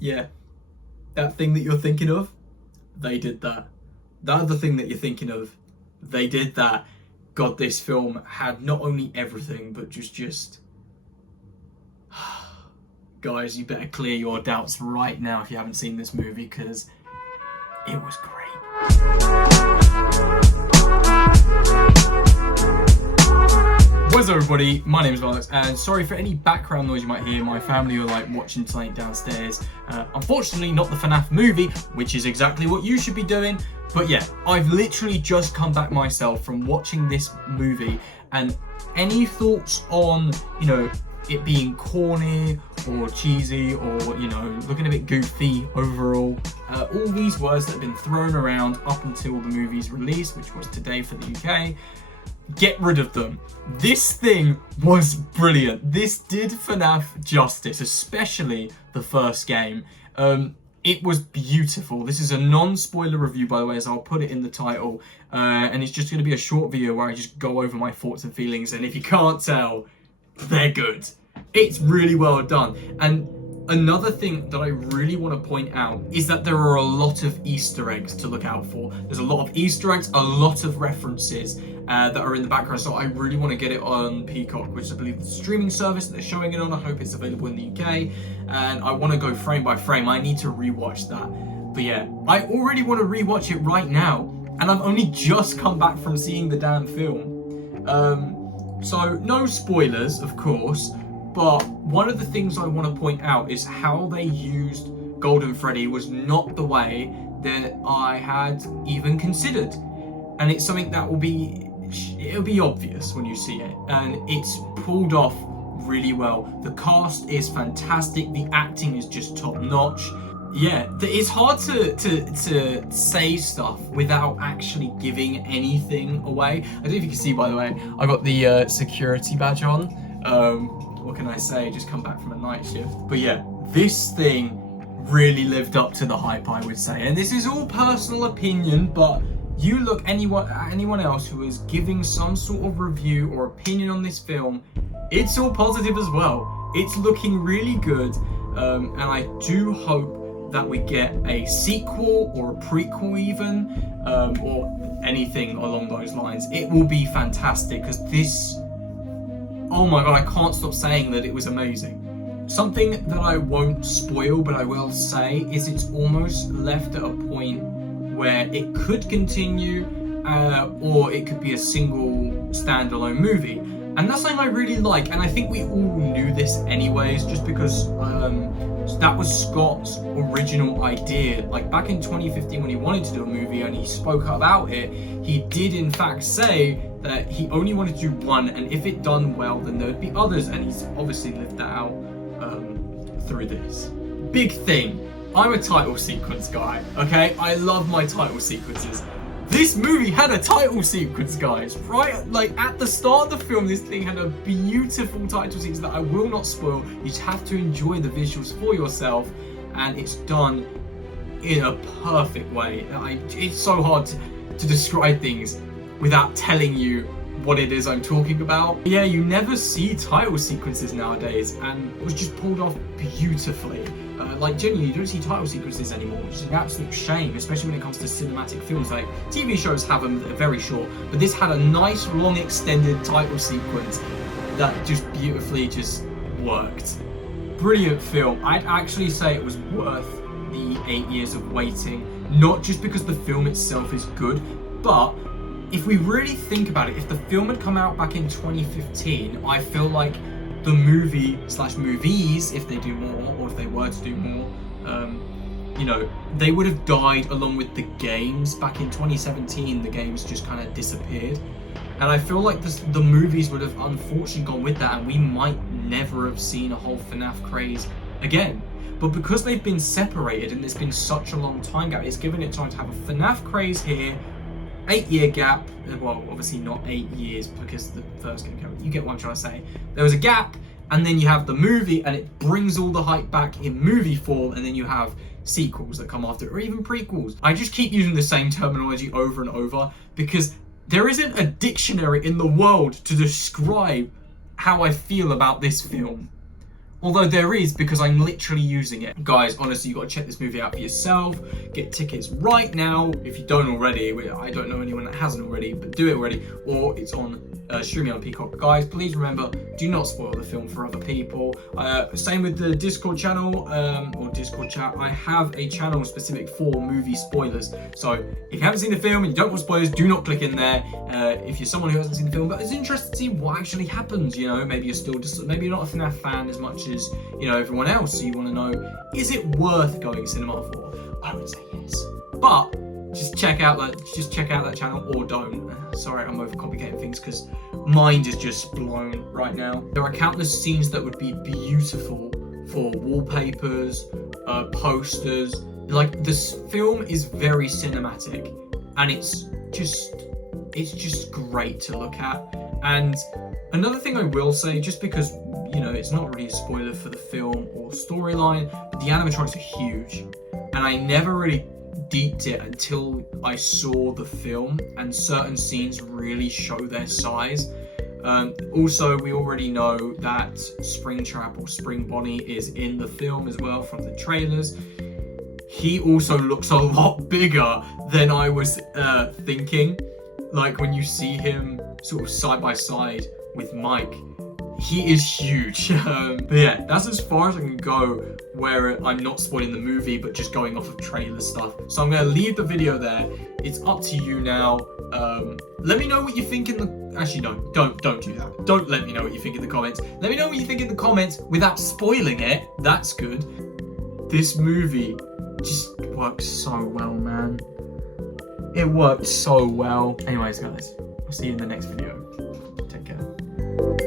Yeah, that thing that you're thinking of, they did that. That other thing that you're thinking of, they did that. God, this film had not only everything, but just guys, you better clear your doubts right now if you haven't seen this movie, because it was great. What's up, everybody? My name is Valox, and sorry for any background noise you might hear. My family are like watching tonight downstairs. Unfortunately, not the FNAF movie, which is exactly what you should be doing. But yeah, I've literally just come back myself from watching this movie, and any thoughts on, it being corny or cheesy or, looking a bit goofy overall. All these words that have been thrown around up until the movie's release, which was today for the UK, get rid of them. This thing was brilliant. This did FNAF justice, especially the first game. It was beautiful. This is a non-spoiler review, by the way, as I'll put it in the title. And it's just going to be a short video where I just go over my thoughts and feelings. And if you can't tell, they're good. It's really well done. And another thing that I really want to point out is that there are a lot of Easter eggs to look out for. There's a lot of Easter eggs, a lot of references that are in the background. So I really want to get it on Peacock, which I believe is the streaming service that they're showing it on. I hope it's available in the UK. And I want to go frame by frame. I need to rewatch that. But yeah, I already want to rewatch it right now. And I've only just come back from seeing the damn film. So no spoilers, of course. But one of the things I want to point out is how they used Golden Freddy was not the way that I had even considered. And it's something that it'll be obvious when you see it. And it's pulled off really well. The cast is fantastic. The acting is just top notch. Yeah, it's hard to say stuff without actually giving anything away. I don't know if you can see, by the way, I got the security badge on. What can I say? Just come back from a night shift. But yeah, this thing really lived up to the hype, I would say. And this is all personal opinion, but you look at anyone else who is giving some sort of review or opinion on this film, it's all positive as well. It's looking really good, and I do hope that we get a sequel or a prequel even, or anything along those lines. It will be fantastic, because this, oh my god, I can't stop saying that it was amazing. Something that I won't spoil, but I will say, is it's almost left at a point where it could continue, or it could be a single standalone movie. And that's something I really like, and I think we all knew this anyways, just because that was Scott's original idea. Like back in 2015 when he wanted to do a movie and he spoke about it, he did in fact say that he only wanted to do one, and if it done well then there would be others, and he's obviously lived that out through this. Big thing, I'm a title sequence guy, okay? I love my title sequences. This movie had a title sequence, guys, right? Like at the start of the film, this thing had a beautiful title sequence that I will not spoil. You just have to enjoy the visuals for yourself, and it's done in a perfect way. It's so hard to describe things without telling you what it is I'm talking about. Yeah, you never see title sequences nowadays, and it was just pulled off beautifully. Like genuinely, you don't see title sequences anymore, which is an absolute shame, especially when it comes to cinematic films. Like TV shows have them that are very short, but this had a nice long extended title sequence that just beautifully just worked. Brilliant film. I'd actually say it was worth the 8 years of waiting, not just because the film itself is good, but if we really think about it, if the film had come out back in 2015, I feel like the movie/movies, if they do more, or if they were to do more, they would have died along with the games. Back in 2017, the games just kind of disappeared. And I feel like the movies would have unfortunately gone with that, and we might never have seen a whole FNAF craze again. But because they've been separated and there's been such a long time gap, it's given it time to have a FNAF craze here. 8-year gap, well, obviously not 8 years because the first game came out. You get what I'm trying to say. There was a gap, and then you have the movie, and it brings all the hype back in movie form, and then you have sequels that come after, or even prequels. I just keep using the same terminology over and over because there isn't a dictionary in the world to describe how I feel about this film. Although there is, because I'm literally using it. Guys, honestly, you gotta check this movie out for yourself. Get tickets right now if you don't already. I don't know anyone that hasn't already, but do it already. Or it's on streaming on Peacock. Guys, please remember, do not spoil the film for other people. Same with the Discord channel, or Discord chat. I have a channel specific for movie spoilers. So if you haven't seen the film and you don't want spoilers, do not click in there. If you're someone who hasn't seen the film but is interested to see what actually happens, you know, maybe you're still just, maybe you're not a FNAF fan as much as, you know, everyone else, so you want to know, is it worth going cinema for? I would say yes, but just check out that channel, or don't. Sorry, I'm overcomplicating things because mind is just blown right now. There are countless scenes that would be beautiful for wallpapers, posters. Like, this film is very cinematic, and it's just great to look at. And another thing I will say, just because, you know, it's not really a spoiler for the film or storyline, but the animatronics are huge, and I never really deeped it until I saw the film, and certain scenes really show their size. Also, we already know that Springtrap or Spring Bonnie is in the film as well from the trailers. He also looks a lot bigger than I was thinking. Like, when you see him sort of side by side with Mike, he is huge. But yeah, that's as far as I can go where I'm not spoiling the movie, but just going off of trailer stuff. So I'm going to leave the video there. It's up to you now. Let me know what you think in the... Actually, no, don't do that. Don't let me know what you think in the comments. Let me know what you think in the comments without spoiling it. That's good. This movie just works so well, man. It worked so well. Anyways, guys, I'll see you in the next video. Take care.